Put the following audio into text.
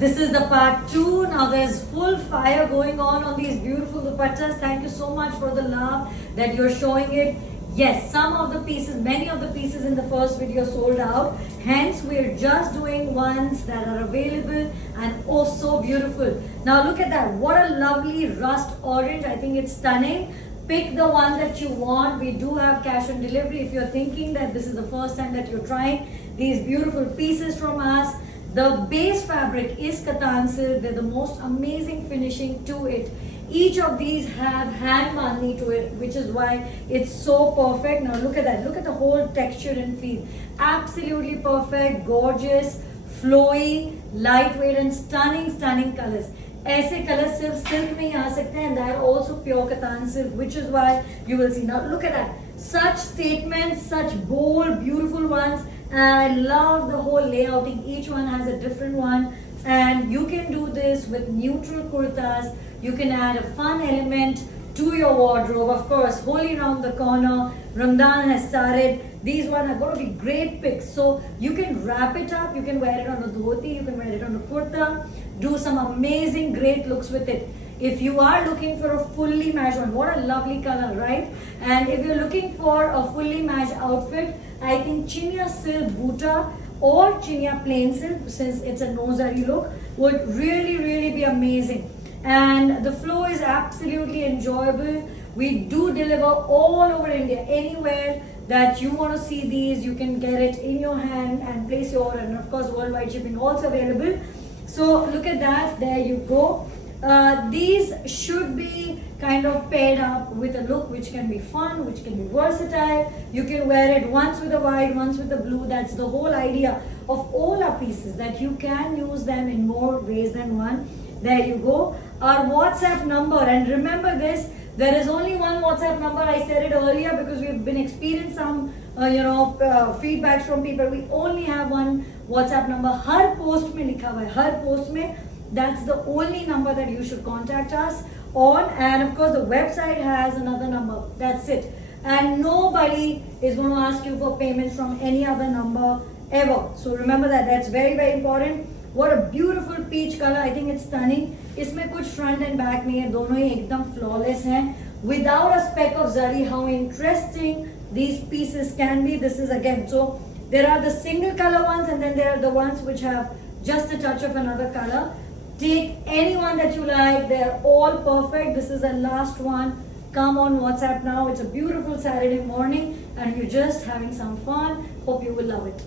This is the part 2. Now there's full fire going on these beautiful dupattas. Thank you so much for the love that you're showing it. Yes, some of the pieces, many of the pieces in the first video sold out. Hence, we're just doing ones that are available and oh so beautiful. Now look at that. What a lovely rust orange. I think it's stunning. Pick the one that you want. We do have cash on delivery. If you're thinking that this is the first time that you're trying these beautiful pieces from us, the base fabric is Kattan silk. They're the most amazing finishing to it. Each of these have hand bandhni to it, which is why it's so perfect. Now look at that. Look at the whole texture and feel. Absolutely perfect, gorgeous, flowy, lightweight and stunning colors. ऐसे colour सिर्फ silk में ही आ सकते हैं, and they are also pure Kattan silk, which is why you will see. Now look at that. Such statements, such bold, beautiful ones. And I love the whole layouting. Each one has a different one. And you can do this with neutral kurtas. You can add a fun element to your wardrobe. Of course, Holi around the corner. Ramadan has started. These ones are going to be great picks. So you can wrap it up. You can wear it on a dhoti. You can wear it on a kurta. Do some amazing, great looks with it. If you are looking for a fully matched one, what a lovely color, right? And if you're looking for a fully matched outfit, I think Chinia silk buta or Chinia plain silk, since it's a nozari look, would really be amazing. And the flow is absolutely enjoyable. We do deliver all over India. Anywhere that you want to see these, you can get it in your hand and place your order. And of course, worldwide shipping also available. So look at that. There you go. These should be kind of paired up with a look which can be fun, which can be versatile. You can wear it once with the white, once with the blue. That's the whole idea of all our pieces, that you can use them in more ways than one. There you go. Our WhatsApp number, and remember this, there is only one WhatsApp number. I said it earlier because we've been experiencing some feedbacks from people. We only have one WhatsApp number. Her post में लिखा हुआ है, हर post में. That's the only number that you should contact us on. And of course, the website has another number. That's it. And nobody is going to ask you for payments from any other number ever. So remember that. That's very important. What a beautiful peach color. I think it's stunning. इसमें कुछ front and back नहीं है, दोनों ही एकदम flawless हैं. Without a speck of zari, how interesting these pieces can be. This is again, so there are the single color ones, and then there are the ones which have just a touch of another color. Take any one that you like. They're all perfect. This is the last one. Come on WhatsApp now. It's a beautiful Saturday morning and you're just having some fun. Hope you will love it.